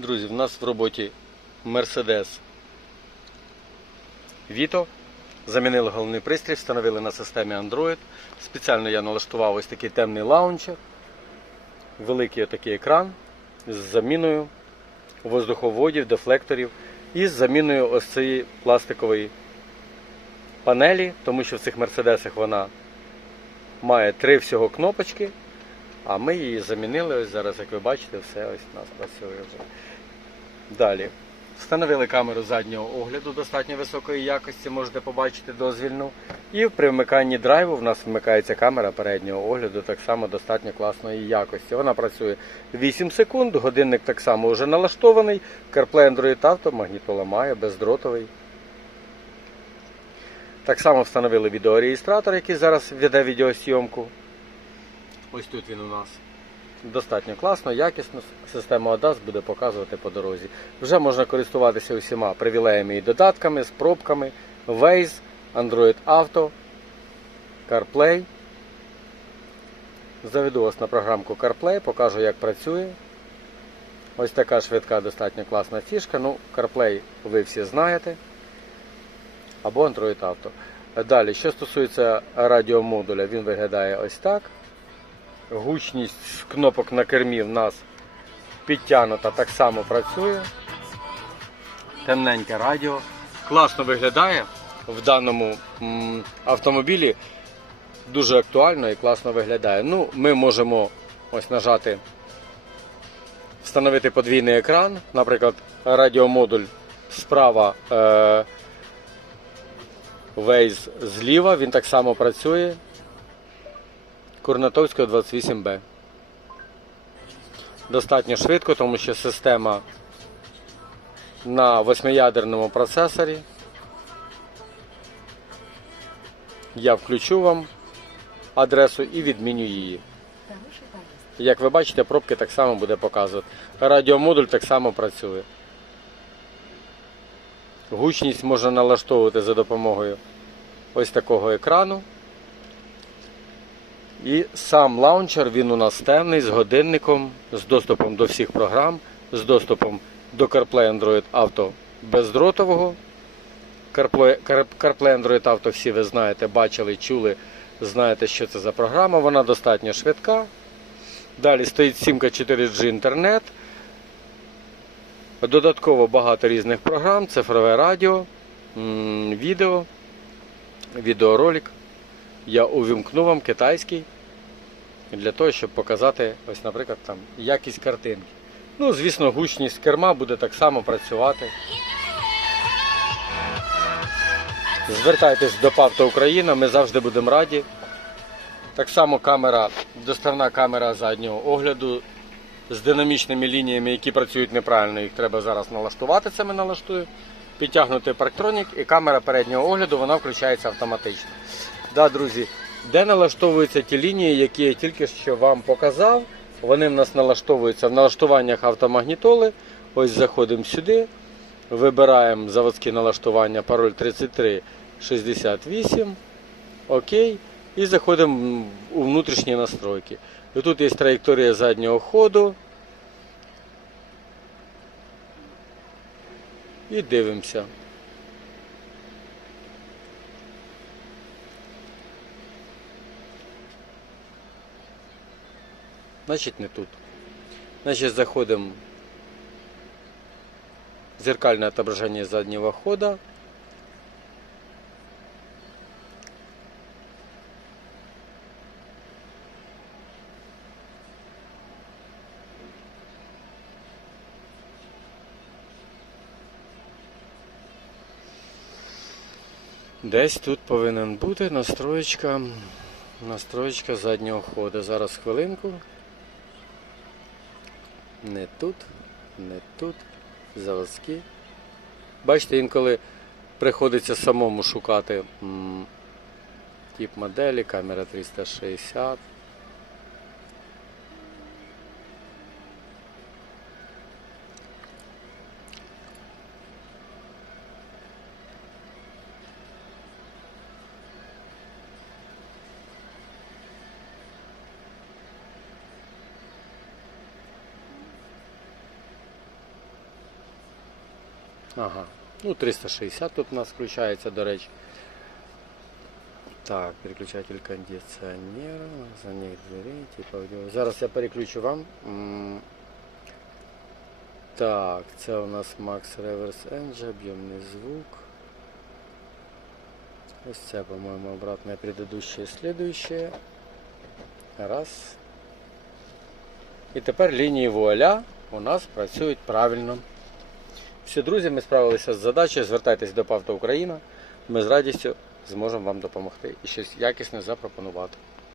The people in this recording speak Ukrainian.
Друзі, в нас в роботі Mercedes Vito. Замінили головний пристрій, встановили на системі Android. Спеціально я налаштував ось такий темний лаунчер, великий такий екран з заміною воздуховодів, дефлекторів і з заміною ось цієї пластикової панелі, тому що в цих мерседесах вона має три всього кнопочки, а ми її замінили. Ось зараз, як ви бачите, все ось у нас працює вже. Далі. Встановили камеру заднього огляду достатньо високої якості, можете побачити дозвільну. І при вмиканні драйву в нас вмикається камера переднього огляду так само достатньо класної якості. Вона працює 8 секунд, годинник так само вже налаштований. CarPlay Android Auto, магнітола має, бездротовий. Так само встановили відеореєстратор, який зараз веде відеосйомку. Ось тут він у нас. Достатньо класно, якісно. Система ADAS буде показувати по дорозі. Вже можна користуватися усіма привілеями і додатками, з пробками, Waze, Android Auto, CarPlay. Заведу вас на програмку CarPlay, покажу, як працює. Ось така швидка, достатньо класна фішка. Ну, CarPlay ви всі знаєте. Або Android Auto. Далі, що стосується радіомодуля, він виглядає ось так. Гучність кнопок на кермі в нас підтягнута, так само працює. Темненьке радіо. Класно виглядає в даному автомобілі. Дуже актуально і класно виглядає. Ну, ми можемо ось нажати, встановити подвійний екран. Наприклад, радіомодуль справа е, Waze зліва, він так само працює. Курнатовського 28Б. Достатньо швидко, тому що система на восьмиядерному процесорі. Я включу вам адресу і відміню її. Як ви бачите, пробки так само буде показувати. Радіомодуль так само працює. Гучність можна налаштовувати за допомогою ось такого екрану. І сам лаунчер він у нас темний з годинником, з доступом до всіх програм, з доступом до CarPlay Android Auto бездротового. CarPlay, Android Auto всі ви знаєте, бачили, чули, знаєте, що це за програма. Вона достатньо швидка. Далі стоїть сімка 4G інтернет. Додатково багато різних програм, цифрове радіо, відео, відеоролик. Я увімкну вам китайський для того, щоб показати, ось, наприклад, там якість картинки. Ну, звісно, гучність керма буде так само працювати. Звертайтесь до Павто Україна, ми завжди будемо раді. Так само камера, доставна камера заднього огляду з динамічними лініями, які працюють неправильно, їх треба зараз налаштувати, це ми налаштуємо. Підтягнути парктронік і камера переднього огляду вона включається автоматично. Да, друзі, де налаштовуються ті лінії, які я тільки що вам показав. Вони в нас налаштовуються в налаштуваннях автомагнітоли. Ось заходимо сюди, вибираємо заводські налаштування, пароль 3368. Окей. І заходимо у внутрішні настройки. І тут є траєкторія заднього ходу. І дивимося. Значить не тут. Значит, заходим в зеркальное отображение заднего хода. Десь тут повинен бути настроєчка, настроєчка заднього ходу. Зараз хвилинку. Не тут, не тут, заводські. Бачите, інколи приходиться самому шукати тип моделі, камера 360. Ага. Ну, 360 тут у нас включається, до речі. Так, переключатель кондиціонера, за них двері, типу аудіо. Зараз я переключу вам. Так, це у нас Max Reverse Engine, об'ємний звук. Ось це, по-моєму, обратное предыдущее, следующее. Раз. І тепер лінії вуаля у нас працюють правильно. Все, друзі, ми справилися з задачею. Звертайтесь до Павто Україна. Ми з радістю зможемо вам допомогти і щось якісне запропонувати.